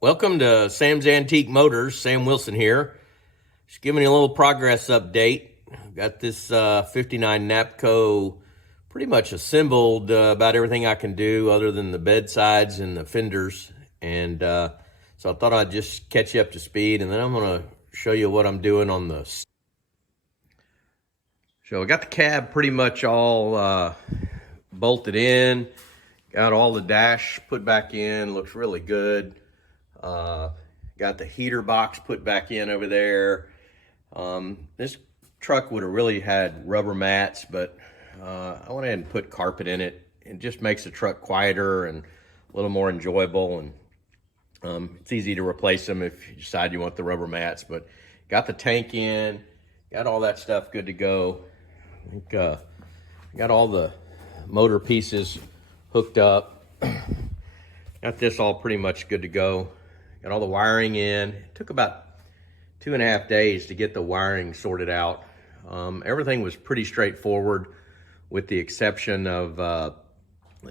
Welcome to Sam's Antique Motors. Sam Wilson here. Just giving you a little progress update. I've got this 59 NAPCO pretty much assembled, about everything I can do other than the bed sides and the fenders. And so I thought I'd just catch you up to speed, and then I'm going to show you what I'm doing on the... So I got the cab pretty much all bolted in. Got all the dash put back in. Looks really good. Got the heater box put back in over there. This truck would have really had rubber mats, but I went ahead and put carpet in it. It just makes the truck quieter and a little more enjoyable, and it's easy to replace them if you decide you want the rubber mats. But got the tank in, got all that stuff good to go. I think got all the motor pieces hooked up. Got this all pretty much good to go. Got all the wiring in. It took about 2.5 days to get the wiring sorted out. Everything was pretty straightforward with the exception of the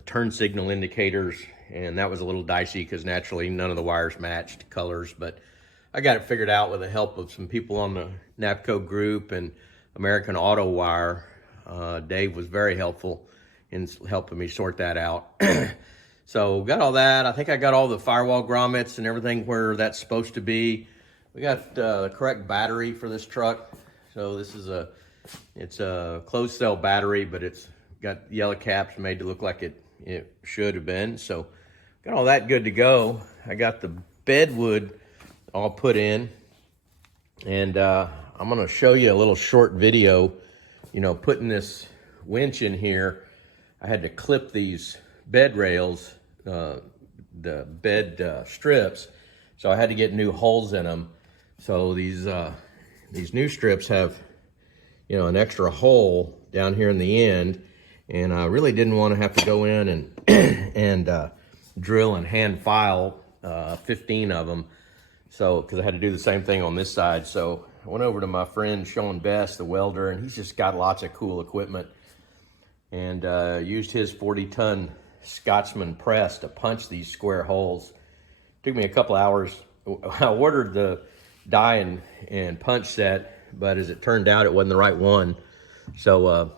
turn signal indicators, and that was a little dicey because naturally none of the wires matched colors, but I got it figured out with the help of some people on the NAPCO group and American Auto Wire. Dave was very helpful in helping me sort that out. So got all that. I think I got all the firewall grommets and everything where that's supposed to be. We got the correct battery for this truck. So this is it's a closed cell battery, but it's got yellow caps made to look like it should have been. So got all that good to go. I got the bedwood all put in, and I'm gonna show you a little short video, putting this winch in here. I had to clip these bed rails, the bed strips, so I had to get new holes in them. So these new strips have an extra hole down here in the end, and I really didn't want to have to go in and drill and hand file 15 of them, so because I had to do the same thing on this side. So I went over to my friend Sean Best, the welder, and he's just got lots of cool equipment, and used his 40-ton Scotsman press to punch these square holes. Took me a couple hours. I ordered the die and punch set, but as it turned out, it wasn't the right one. So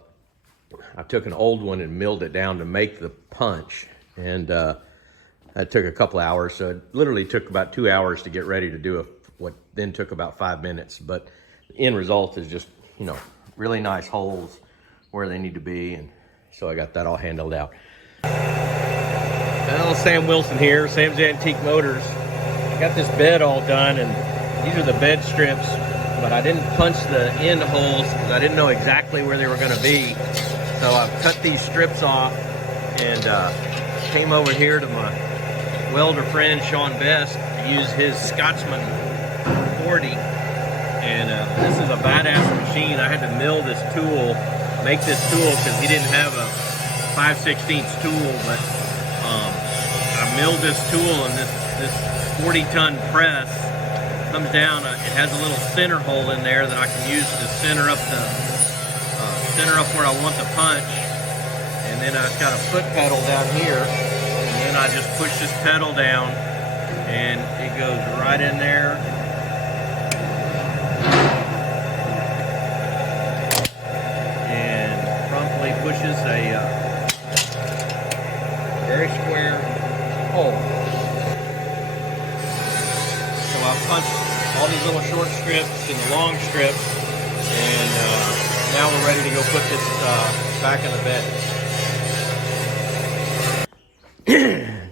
I took an old one and milled it down to make the punch, and that took a couple hours. So it literally took about 2 hours to get ready to do what then took about 5 minutes. But the end result is just really nice holes where they need to be, and so I got that all handled out. Well, Sam Wilson here, Sam's Antique Motors. Got this bed all done, and these are the bed strips, but I didn't punch the end holes because I didn't know exactly where they were going to be. So I've cut these strips off and came over here to my welder friend Sean Best to use his Scotsman 40. And this is a badass machine. I had to mill this tool, make this tool, because he didn't have a 5/16 tool, but I milled this tool, and this 40-ton press comes down. It has a little center hole in there that I can use to center up where I want the punch. And then I've got a foot pedal down here, and then I just push this pedal down, and it goes right in there. And promptly pushes a very square hole. So I've punched all these little short strips and the long strips, and now we're ready to go put this back in the bed.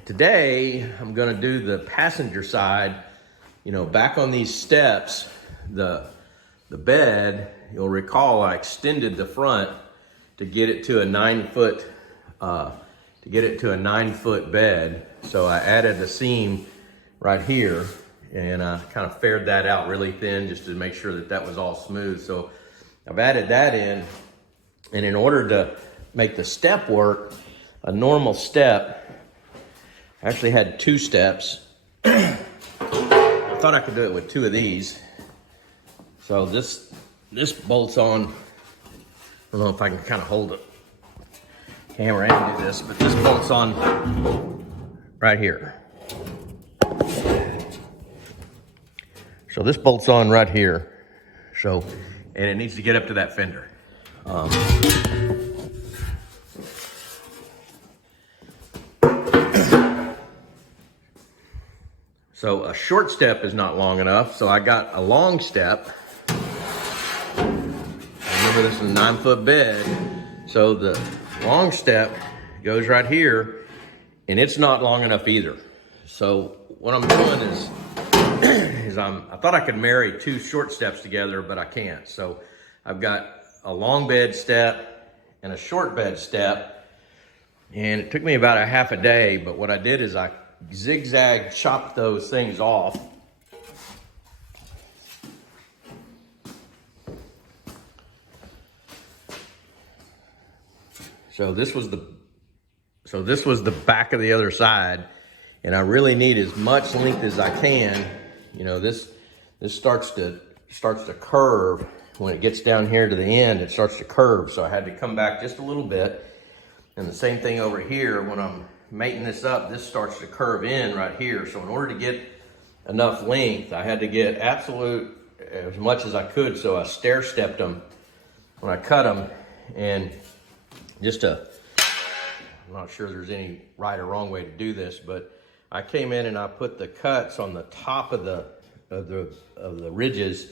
Today I'm going to do the passenger side. Back on these steps, the bed, you'll recall I extended the front to get it to a 9-foot bed. So I added a seam right here, and I kind of fared that out really thin just to make sure that was all smooth. So I've added that in, and in order to make the step work, a normal step, I actually had 2 steps. I thought I could do it with 2 of these. So this bolts on. I don't know if I can kind of hold it camera and do this, but this bolts on right here. So this bolts on right here. So, and it needs to get up to that fender. So a short step is not long enough, so I got a long step. Remember, this is a 9-foot bed, so the long step goes right here, and it's not long enough either. So what I'm doing is, I thought I could marry 2 short steps together, but I can't. So I've got a long bed step and a short bed step, and it took me about a half a day, but what I did is I zigzag chopped those things off. So this was the back of the other side, and I really need as much length as I can. You know, this starts to curve. When it gets down here to the end, it starts to curve. So I had to come back just a little bit. And the same thing over here, when I'm mating this up, this starts to curve in right here. So in order to get enough length, I had to get absolute as much as I could. So I stair stepped them when I cut them, and I'm not sure there's any right or wrong way to do this, but I came in and I put the cuts on the top of the ridges,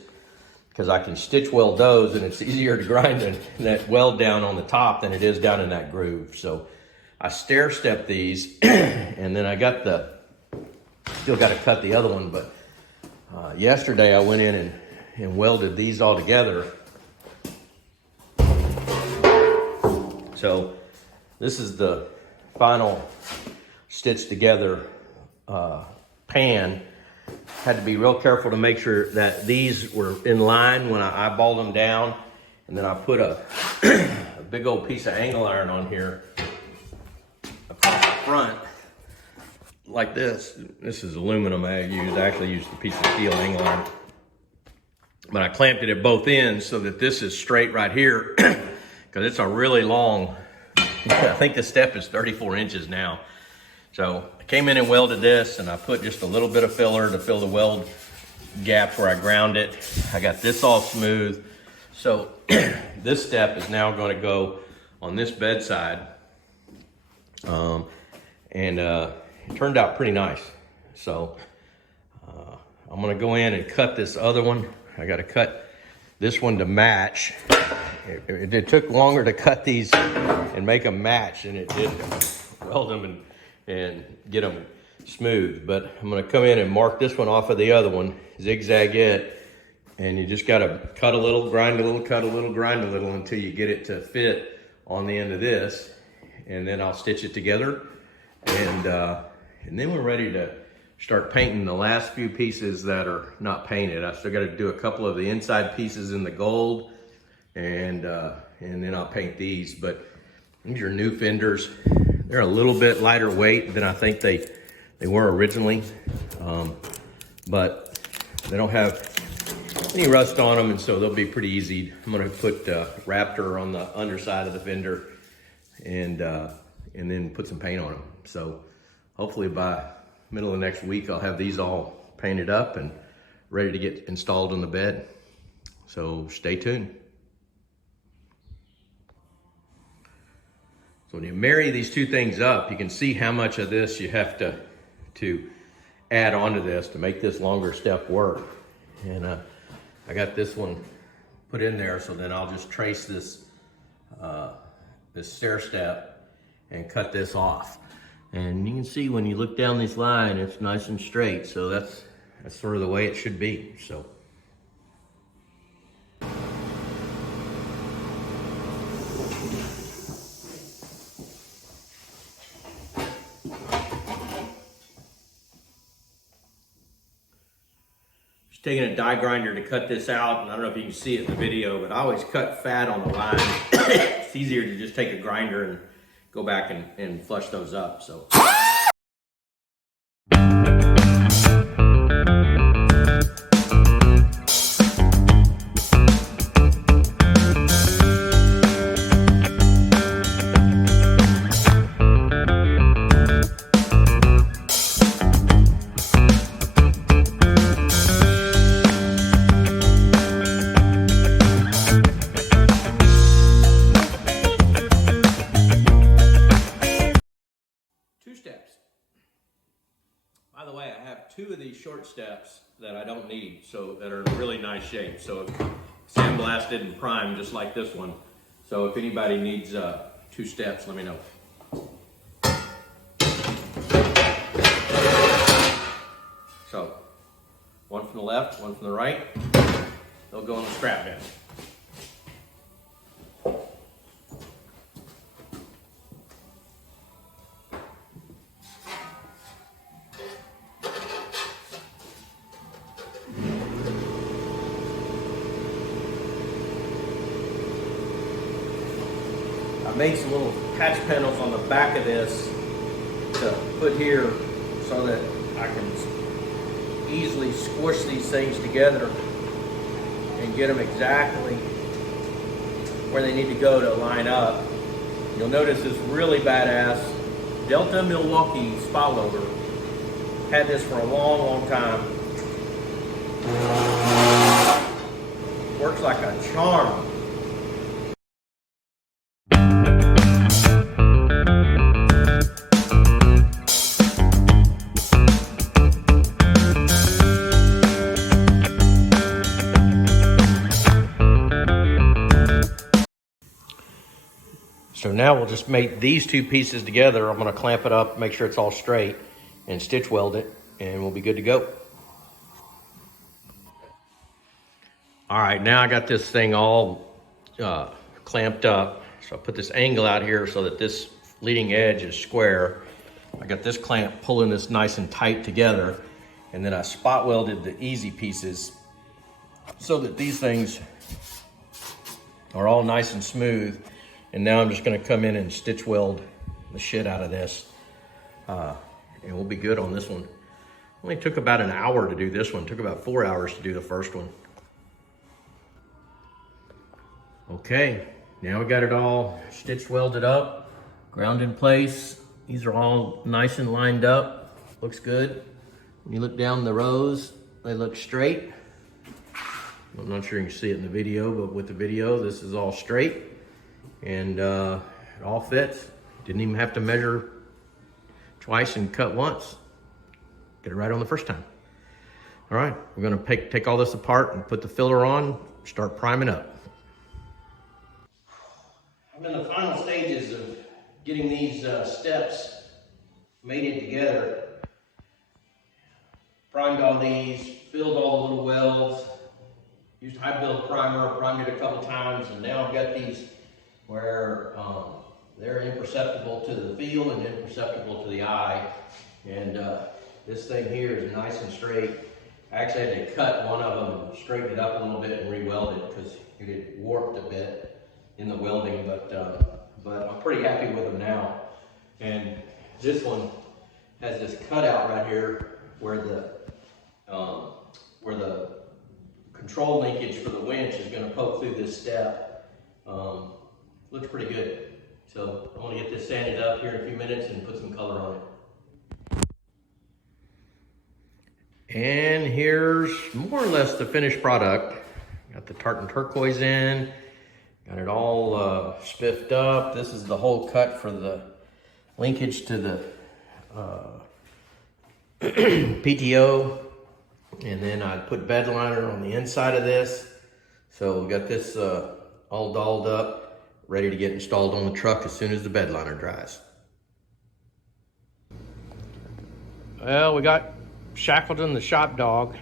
because I can stitch weld those, and it's easier to grind that weld down on the top than it is down in that groove. So I stair step these, and then I still got to cut the other one, but yesterday I went in and welded these all together. So this is the final stitched together pan. Had to be real careful to make sure that these were in line when I eyeballed them down. And then I put a big old piece of angle iron on here across the front like this. This is aluminum I actually used a piece of steel angle iron. But I clamped it at both ends so that this is straight right here, because it's a really long, I think the step is 34 inches now. So I came in and welded this, and I put just a little bit of filler to fill the weld gaps where I ground it. I got this all smooth. So this step is now going to go on this bedside. And it turned out pretty nice. So I'm going to go in and cut this other one. I got to cut this one to match. It took longer to cut these and make them match than it did to weld them and get them smooth. But I'm going to come in and mark this one off of the other one, zigzag it, and you just got to cut a little, grind a little, cut a little, grind a little until you get it to fit on the end of this, and then I'll stitch it together, and then we're ready to start painting the last few pieces that are not painted. I still got to do a couple of the inside pieces in the gold, and then I'll paint these. But these are new fenders. They're a little bit lighter weight than I think they were originally, but they don't have any rust on them, and so they'll be pretty easy. I'm going to put Raptor on the underside of the fender, and then put some paint on them. So hopefully by middle of next week, I'll have these all painted up and ready to get installed on the bed. So stay tuned. So when you marry these two things up, you can see how much of this you have to add onto this to make this longer step work. And I got this one put in there, so then I'll just trace this this stair step and cut this off. And you can see when you look down this line, it's nice and straight. So that's sort of the way it should be. So. Taking a die grinder to cut this out, and I don't know if you can see it in the video, but I always cut fat on the line. It's easier to just take a grinder and go back and flush those up. So. By the way, I have 2 of these short steps that I don't need, so that are in really nice shape. So if sandblasted and primed just like this one. So if anybody needs 2 steps, let me know. So, one from the left, one from the right. They'll go on the strap down. I made some little patch panels on the back of this to put here so that I can easily squish these things together and get them exactly where they need to go to line up. You'll notice this really badass Delta Milwaukee spot welder. Had this for a long, long time. Works like a charm. So now we'll just make these 2 pieces together. I'm gonna clamp it up, make sure it's all straight, and stitch weld it, and we'll be good to go. All right, now I got this thing all clamped up. So I put this angle out here so that this leading edge is square. I got this clamp pulling this nice and tight together, and then I spot welded the easy pieces so that these things are all nice and smooth. And now I'm just gonna come in and stitch weld the shit out of this. And we'll be good on this one. Only took about an hour to do this one. Took about 4 hours to do the first one. Okay, now we got it all stitch welded up, ground in place. These are all nice and lined up. Looks good. When you look down the rows, they look straight. I'm not sure you can see it in the video, but with the video, this is all straight. And it all fits. Didn't even have to measure twice and cut once. Get it right on the first time. All right, we're gonna take all this apart and put the filler on, start priming up. I'm in the final stages of getting these steps mated together. Primed all these, filled all the little welds, used high build primer, primed it a couple times, and now I've got these where they're imperceptible to the field and imperceptible to the eye. And this thing here is nice and straight. I actually had to cut one of them and straighten it up a little bit and re-weld it because it had warped a bit in the welding, but I'm pretty happy with them now. And this one has this cutout right here where the control linkage for the winch is going to poke through this step. Looks pretty good. So I want to get this sanded up here in a few minutes and put some color on it. And here's more or less the finished product. Got the tartan turquoise in, got it all spiffed up. This is the hole cut for the linkage to the PTO. And then I put bed liner on the inside of this. So we got this all dolled up, ready to get installed on the truck as soon as the bed liner dries. Well, we got Shackleton, the shop dog.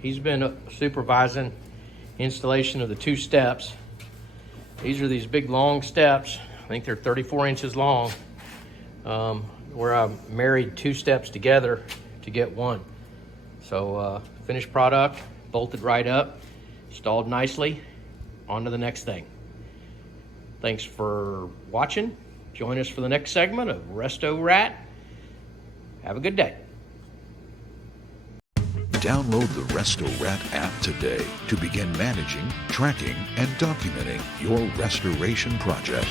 He's been supervising installation of the 2 steps. These are these big long steps. I think they're 34 inches long, where I married 2 steps together to get one. So finished product, bolted right up, installed nicely, on to the next thing. Thanks for watching. Join us for the next segment of Resto-Rat. Have a good day. Download the Resto-Rat app today to begin managing, tracking, and documenting your restoration project.